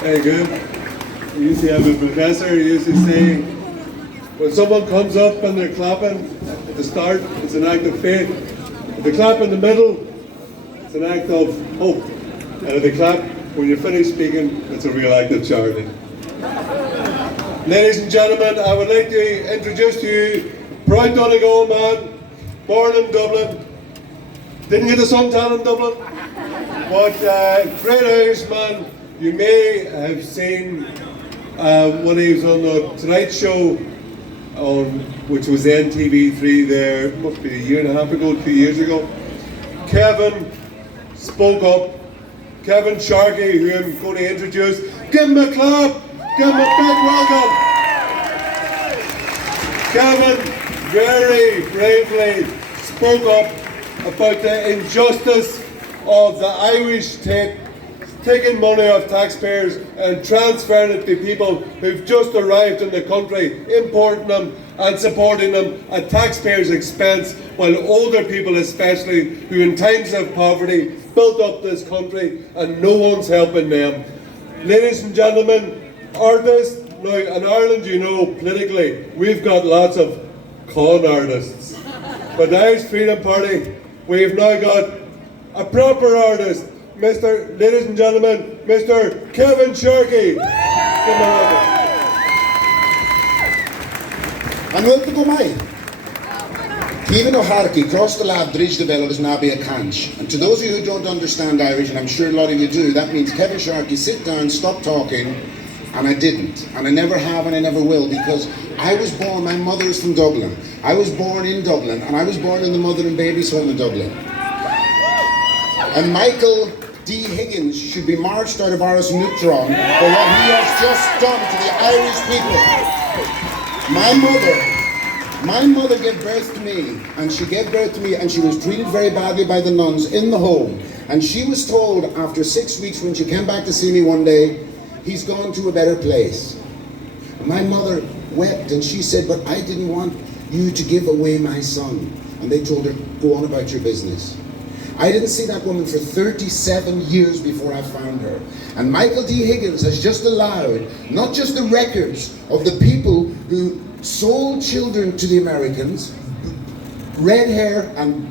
Very good. We used to have a professor who used to say, when someone comes up and they're clapping at the start, it's an act of faith. If they clap in the middle, it's an act of hope. And if they clap when you're finished speaking, it's a real act of charity. Ladies and gentlemen, I would like to introduce to you proud Donegal man, born in Dublin. Didn't get the suntan in Dublin, but great Irishman. You may have seen when he was on the Tonight Show, which was NTV3 there, must be a year and a half ago, 2 years ago. Kevin spoke up. Kevin Sharkey, who I'm going to introduce. Give him a clap. Give him a big welcome. Kevin very bravely spoke up about the injustice of the Irish state taking money off taxpayers and transferring it to people who've just arrived in the country, importing them and supporting them at taxpayers' expense, while older people especially, who in times of poverty built up this country and no one's helping them. Ladies and gentlemen, artists, now in Ireland, you know, politically, we've got lots of con artists. But the Irish Freedom Party, we've now got a proper artist, ladies and gentlemen, Mr. Kevin Sharkey. An bhfuil go mai. Kevin O'Harkey crossed the lab Dridge de Bell is Nabi a Canch. And to those of you who don't understand Irish, and I'm sure a lot of you do, that means Kevin Sharkey, sit down, stop talking. And I didn't, and I never have, and I never will, because I was born, my mother is from Dublin. I was born in Dublin, and I was born in the Mother and Babies Home in Dublin. And Michael D. Higgins should be marched out of Ars Neutron for what he has just done to the Irish people. My mother gave birth to me, and she gave birth to me, and she was treated very badly by the nuns in the home. And she was told after 6 weeks when she came back to see me one day, he's gone to a better place. My mother wept and she said, but I didn't want you to give away my son. And they told her, go on about your business. I didn't see that woman for 37 years before I found her. And Michael D. Higgins has just allowed not just the records of the people who sold children to the Americans, red hair and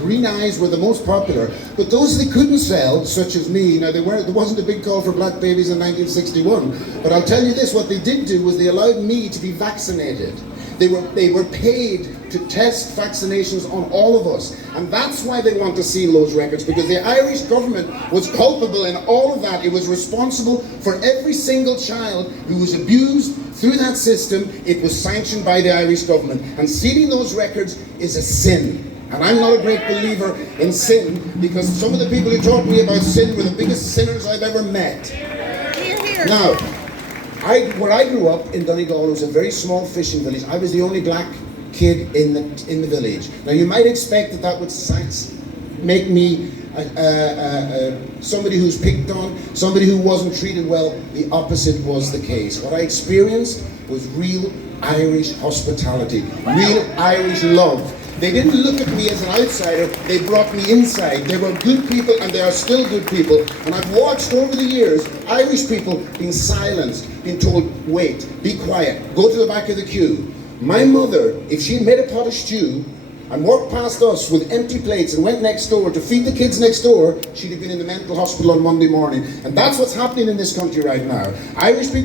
green eyes were the most popular, but those they couldn't sell, such as me, now there wasn't a big call for black babies in 1961, but I'll tell you this, what they did do was they allowed me to be vaccinated. They were paid to test vaccinations on all of us, and that's why they want to seal those records, because the Irish government was culpable in all of that. It was responsible for every single child who was abused through that system. It was sanctioned by the Irish government, and sealing those records is a sin. And I'm not a great believer in sin, because some of the people who talk to me about sin were the biggest sinners I've ever met. Now, where I grew up in Donegal, it was a very small fishing village. I was the only black kid in the village. Now you might expect that would make me somebody who's picked on, somebody who wasn't treated well. The opposite was the case. What I experienced was real Irish hospitality, real Irish love. They didn't look at me as an outsider, they brought me inside. They were good people, and they are still good people. And I've watched over the years Irish people being silenced, being told, wait, be quiet, go to the back of the queue. My mother, if she had made a pot of stew and walked past us with empty plates and went next door to feed the kids next door, she'd have been in the mental hospital on Monday morning. And that's what's happening in this country right now. Irish people